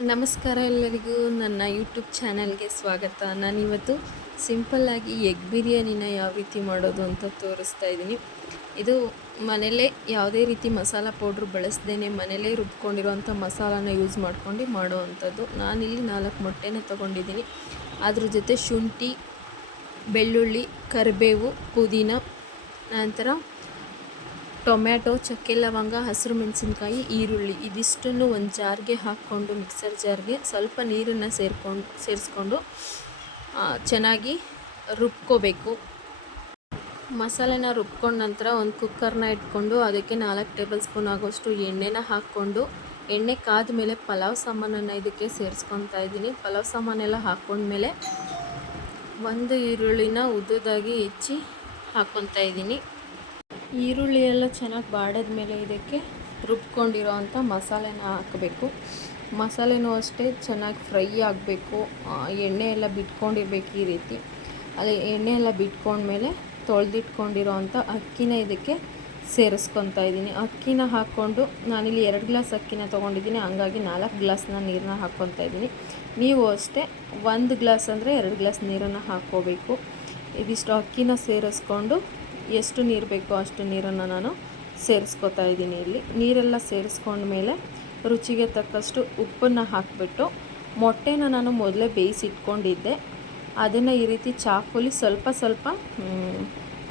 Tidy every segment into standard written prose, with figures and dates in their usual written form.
ನಮಸ್ಕಾರ ಎಲ್ಲರಿಗೂ ನನ್ನ ಯೂಟ್ಯೂಬ್ ಚಾನಲ್ಗೆ ಸ್ವಾಗತ. ನಾನಿವತ್ತು ಸಿಂಪಲ್ಲಾಗಿ ಎಗ್ ಬಿರಿಯಾನಿನ ಯಾವ ರೀತಿ ಮಾಡೋದು ಅಂತ ತೋರಿಸ್ತಾ ಇದ್ದೀನಿ. ಇದು ಮನೇಲೇ ಯಾವುದೇ ರೀತಿ ಮಸಾಲ ಪೌಡ್ರ್ ಬಳಸ್ದೇ ಮನೇಲೇ ರುಬ್ಕೊಂಡಿರೋಂಥ ಮಸಾಲಾನ ಯೂಸ್ ಮಾಡ್ಕೊಂಡು ಮಾಡೋವಂಥದ್ದು. ನಾನಿಲ್ಲಿ 4 ಮೊಟ್ಟೆನ ತೊಗೊಂಡಿದ್ದೀನಿ. ಅದ್ರ ಜೊತೆ ಶುಂಠಿ, ಬೆಳ್ಳುಳ್ಳಿ, ಕರಿಬೇವು, ಪುದೀನ, ನಂತರ ಟೊಮ್ಯಾಟೊ, ಚಕ್ಕೆ ಲವಂಗ, ಹಸಿರು ಮೆಣಸಿನ್ಕಾಯಿ, ಈರುಳ್ಳಿ ಇದಿಷ್ಟನ್ನು ಒಂದು ಜಾರ್ಗೆ ಹಾಕ್ಕೊಂಡು ಮಿಕ್ಸರ್ ಜಾರ್ಗೆ ಸ್ವಲ್ಪ ನೀರನ್ನು ಸೇರಿಸ್ಕೊಂಡು ಚೆನ್ನಾಗಿ ರುಬ್ಕೋಬೇಕು. ಮಸಾಲೆನ ರುಬ್ಕೊಂಡ ನಂತರ ಒಂದು ಕುಕ್ಕರ್ನ ಇಟ್ಕೊಂಡು ಅದಕ್ಕೆ 4 ಟೇಬಲ್ ಸ್ಪೂನ್ ಆಗೋಷ್ಟು ಎಣ್ಣೆನ ಹಾಕ್ಕೊಂಡು ಎಣ್ಣೆ ಕಾದ ಮೇಲೆ ಪಲಾವ್ ಸಾಮಾನನ್ನು ಇದಕ್ಕೆ ಸೇರಿಸ್ಕೊತಾ ಇದ್ದೀನಿ. ಪಲಾವ್ ಸಾಮಾನೆಲ್ಲ ಹಾಕ್ಕೊಂಡ್ಮೇಲೆ ಒಂದು ಈರುಳ್ಳಿನ ಉದ್ದುದಾಗಿ ಹೆಚ್ಚಿ ಹಾಕ್ಕೊತಾ ಇದ್ದೀನಿ. ಈರುಳ್ಳಿ ಎಲ್ಲ ಚೆನ್ನಾಗಿ ಬಾಡಿದ್ಮೇಲೆ ಇದಕ್ಕೆ ರುಬ್ಕೊಂಡಿರೋ ಅಂಥ ಮಸಾಲೆನ ಹಾಕಬೇಕು. ಮಸಾಲೆನೂ ಅಷ್ಟೇ ಚೆನ್ನಾಗಿ ಫ್ರೈ ಆಗಬೇಕು. ಎಣ್ಣೆ ಎಲ್ಲ ಬಿಟ್ಕೊಂಡಿರ್ಬೇಕು ಈ ರೀತಿ. ಅಲ್ಲಿ ಎಣ್ಣೆ ಎಲ್ಲ ಬಿಟ್ಕೊಂಡ್ಮೇಲೆ ತೊಳೆದಿಟ್ಕೊಂಡಿರೋ ಅಂಥ ಅಕ್ಕಿನ ಇದಕ್ಕೆ ಸೇರಿಸ್ಕೊತಾ ಇದ್ದೀನಿ. ಅಕ್ಕಿನ ಹಾಕ್ಕೊಂಡು ನಾನಿಲ್ಲಿ 2 ಗ್ಲಾಸ್ ಅಕ್ಕಿನ ತೊಗೊಂಡಿದ್ದೀನಿ, ಹಂಗಾಗಿ 4 ಗ್ಲಾಸ್ನ ನೀರನ್ನ ಹಾಕ್ಕೊತಾ ಇದ್ದೀನಿ. ನೀವು ಅಷ್ಟೇ 1 ಗ್ಲಾಸ್ ಅಂದರೆ 2 ಗ್ಲಾಸ್ ನೀರನ್ನು ಹಾಕ್ಕೋಬೇಕು. ಇದಿಷ್ಟು ಅಕ್ಕಿನ ಸೇರಿಸ್ಕೊಂಡು ಎಷ್ಟು ನೀರು ಬೇಕೋ ಅಷ್ಟು ನೀರನ್ನು ನಾನು ಸೇರಿಸ್ಕೊತಾ ಇದ್ದೀನಿ. ಇಲ್ಲಿ ನೀರೆಲ್ಲ ಸೇರಿಸ್ಕೊಂಡ್ಮೇಲೆ ರುಚಿಗೆ ತಕ್ಕಷ್ಟು ಉಪ್ಪನ್ನು ಹಾಕಿಬಿಟ್ಟು ಮೊಟ್ಟೆನ ನಾನು ಮೊದಲೇ ಬೇಯಿಸಿಟ್ಕೊಂಡಿದ್ದೆ. ಅದನ್ನು ಈ ರೀತಿ ಚಾಕುಲಿ ಸ್ವಲ್ಪ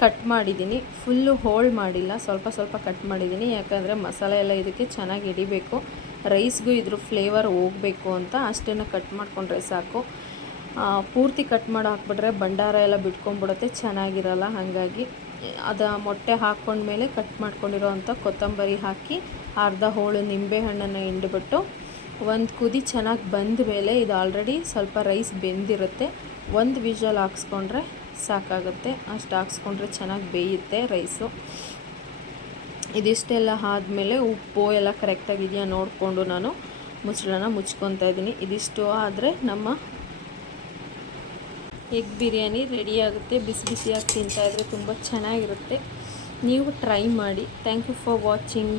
ಕಟ್ ಮಾಡಿದ್ದೀನಿ. ಫುಲ್ಲು ಹೋಲ್ಡ್ ಮಾಡಿಲ್ಲ, ಸ್ವಲ್ಪ ಕಟ್ ಮಾಡಿದ್ದೀನಿ. ಯಾಕಂದರೆ ಮಸಾಲೆ ಎಲ್ಲ ಇದಕ್ಕೆ ಚೆನ್ನಾಗಿ ಹಿಡಿಬೇಕು, ರೈಸ್ಗೂ ಇದ್ರ ಫ್ಲೇವರ್ ಹೋಗಬೇಕು ಅಂತ ಅಷ್ಟನ್ನು ಕಟ್ ಮಾಡಿಕೊಂಡ್ರೆ ಸಾಕು. ಪೂರ್ತಿ ಕಟ್ ಮಾಡಿ ಹಾಕ್ಬಿಟ್ರೆ ಭಂಡಾರ ಎಲ್ಲ ಬಿಟ್ಕೊಂಡ್ಬಿಡುತ್ತೆ, ಚೆನ್ನಾಗಿರಲ್ಲ. ಹಾಗಾಗಿ ಮೊಟ್ಟೆ ಹಾಕ್ಕೊಂಡ್ಮೇಲೆ ಕಟ್ ಮಾಡ್ಕೊಂಡಿರೋ ಅಂಥ ಕೊತ್ತಂಬರಿ ಹಾಕಿ ಅರ್ಧ ಹೋಳು ನಿಂಬೆಹಣ್ಣನ್ನು ಹಿಂಡ್ಬಿಟ್ಟು ಒಂದು ಕುದಿ ಚೆನ್ನಾಗಿ ಬಂದ ಮೇಲೆ ಇದು ಆಲ್ರೆಡಿ ಸ್ವಲ್ಪ ರೈಸ್ ಬೆಂದಿರುತ್ತೆ. ಒಂದು ವಿಷಲ್ ಹಾಕ್ಸ್ಕೊಂಡ್ರೆ ಸಾಕಾಗುತ್ತೆ. ಅಷ್ಟು ಹಾಕ್ಸ್ಕೊಂಡ್ರೆ ಚೆನ್ನಾಗಿ ಬೇಯುತ್ತೆ ರೈಸು. ಇದಿಷ್ಟೆಲ್ಲ ಆದಮೇಲೆ ಉಪ್ಪು ಎಲ್ಲ ಕರೆಕ್ಟಾಗಿದೆಯಾ ನೋಡಿಕೊಂಡು ನಾನು ಮುಚ್ಚಳನ ಮುಚ್ಕೊತಾ ಇದ್ದೀನಿ. ಇದಿಷ್ಟು ಆದರೆ ನಮ್ಮ ಎಗ್ ಬಿರಿಯಾನಿ ರೆಡಿ ಆಗುತ್ತೆ. ಬಿಸಿ ಬಿಸಿಯಾಗಿ ತಿಂತಾಯಿದ್ರೆ ತುಂಬ ಚೆನ್ನಾಗಿರುತ್ತೆ. ನೀವು ಟ್ರೈ ಮಾಡಿ. Thank you for watching.